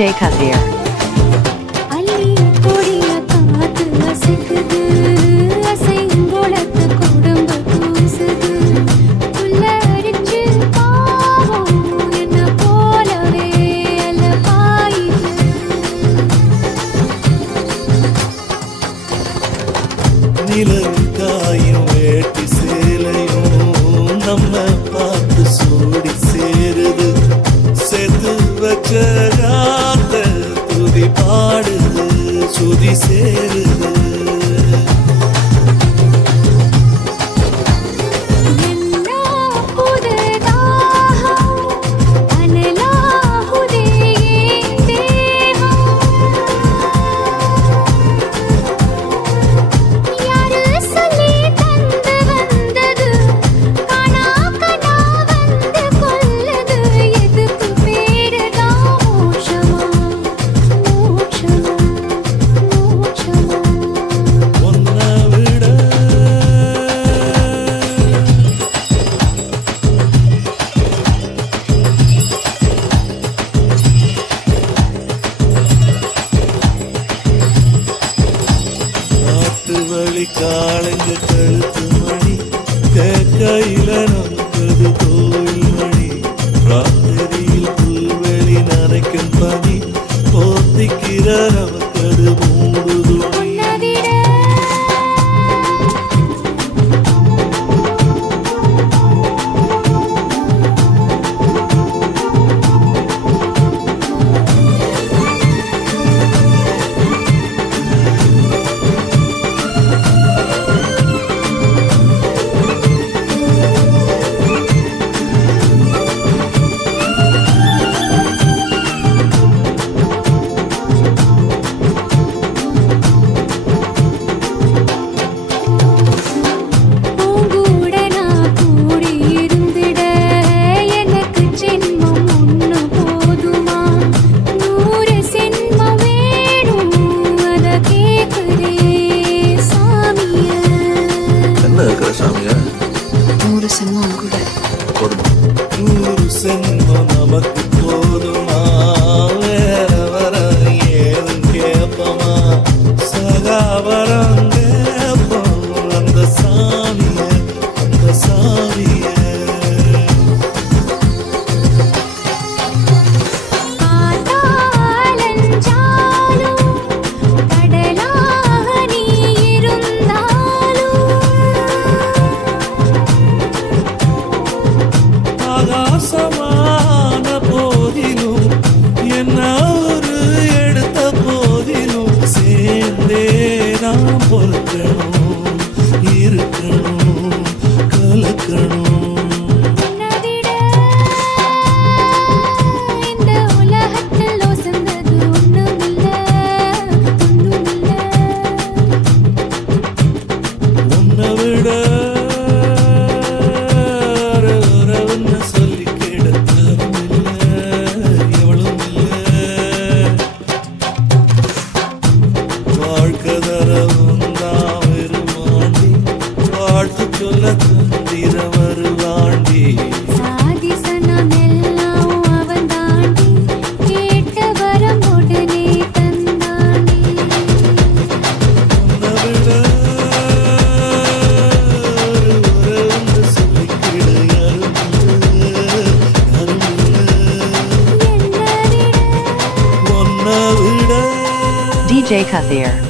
DJ Kathir. நிலவுக்காயும் வேட்டி சேலையும் நம்ம பார்த்து சூடி சேருது செத்து வச்ச ராத்த துதி பாடுது சுதி சேருது காலங்க கழுத்து மணி கையில நமக்கது கோயில் மணி ராத்திரியில் புல்வெளி நனைக்கும் பனி போத்திக்கிற நமக்கது மூடுது சென்மம் நமக்கு போதுமா வேற வர ஏதும் கேப்பமா சகாவரம் கேப்போம் அந்த சாமிய சமான போதிலும் என்ன ஒரு எடுத்த போதிலும் சேர்ந்தே நாம் பொறுக்கணும் இருக்கணும் கலக்கணும் உன்னை விட வாழ்த்து சொல்ல தந்திர வருவாண்டி சாதிசனமெல்லாம் அவன் தாண்டி கேட்ட வரம் உடனே தந்தாண்டி சொல்லிக்கிடு DJ Kathir.